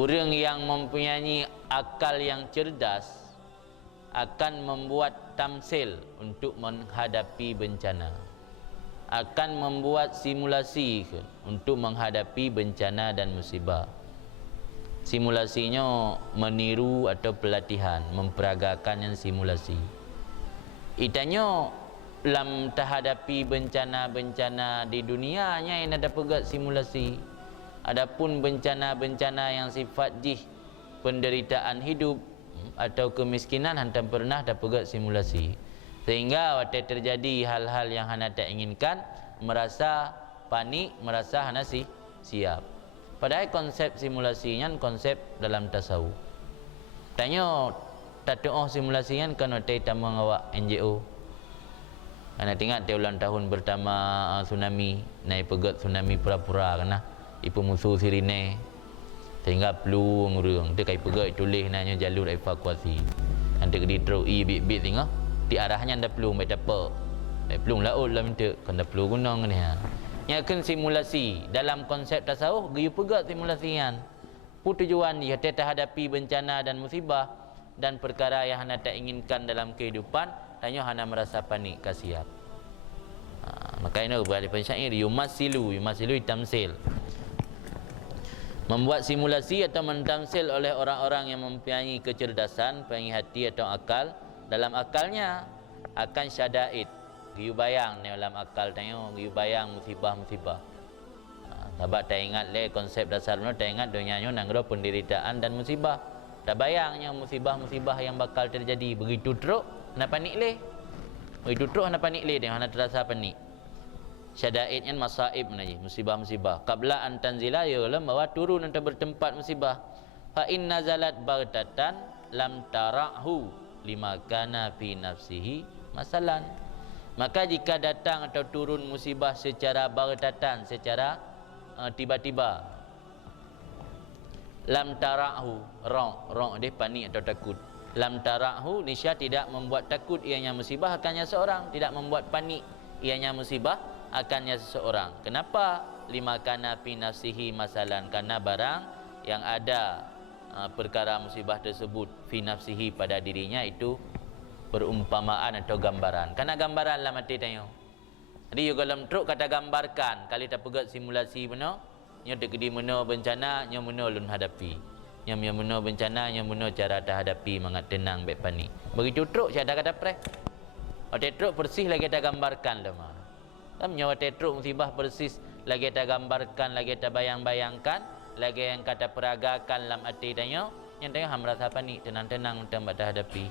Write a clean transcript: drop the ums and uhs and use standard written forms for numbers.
Orang yang mempunyai akal yang cerdas akan membuat tamsil untuk menghadapi bencana, akan membuat simulasi untuk menghadapi bencana dan musibah. Simulasinya meniru atau pelatihan, memperagakan yang simulasi. Itanya lam terhadapi bencana-bencana di dunianya yang ada pegat simulasi. Adapun bencana-bencana yang sifat jih, penderitaan hidup atau kemiskinan, hantam pernah ada pegat simulasi. Sehingga waktu terjadi hal-hal yang hana tak inginkan, merasa panik, merasa hana siap. Padahal konsep simulasinya konsep dalam tasawuf. Tanya tatuh simulasinya kan waktu kita mengawak NGO. Karena ingat dia ulang tahun pertama tsunami, naik pegat tsunami pura-pura kena ipu musuh sirine. Sehingga perlu ngurung dia kai pegat tulis nanya jalur evakuasi. Nanti di throw bit tengok di arahnya anda perlu mai dapat. Mai perlu laut lah minta kan dah perlu gunung ni ha. Yang akan simulasi dalam konsep tasawuf gayu pegat simulasian. Pu tujuan dia terhadapi bencana dan musibah dan perkara yang hana tak inginkan dalam kehidupan, hanya hana merasa panik kasiap. Makanya buat pensyair yumasilu tamsil. Membuat simulasi atau mentamsil oleh orang-orang yang mempunyai kecerdasan, mempunyai hati atau akal. Dalam akalnya akan syadaid, giyu bayang ni dalam akal tanya, giyu bayang musibah-musibah. Sebab tak ingat le konsep dasar no, tak ingat dunianya nanggro penderitaan dan musibah. Tak bayangnya musibah-musibah yang bakal terjadi. Begitu teruk nak panik le. Begitu teruk nak panik le, dia nak terasa panik. Syadaid kan masaib menaji, musibah-musibah. Qabla an tanzila ya lam bawa turun untuk bertempat musibah. Fa in nazalat baghtatan lam tarahu lima kana fi nafsihi masalan. Maka jika datang atau turun musibah secara baghtatan, secara tiba-tiba, lam tarahu, ra' dia panik atau takut. Lam tarahu nisya tidak membuat takut ianya musibah akannya seorang, tidak membuat panik ianya musibah akannya seseorang. Kenapa? Lima kana fi nafsihi masalan, karena barang yang ada perkara musibah tersebut fi nafsihi pada dirinya itu perumpamaan atau gambaran. Karena gambaran lah mati tanya. Jadi juga dalam truk kata gambarkan, kali tak pegat simulasi benar, nya dekedi mena bencana, nya mena lun hadapi. Nya mena bencana, nya mena cara terhadapi mangat tenang baik panik. Begitu truk saya ada kata pre. Waktu truk persis lagi tak gambarkan dah mah. Tamnya waktu truk musibah persis lagi tak gambarkan, lagi tak bayang-bayangkan, lagi yang kata peragakan dalam hati tanya, yang tanya ham rasa panik, tenang-tenang tempat hadapi.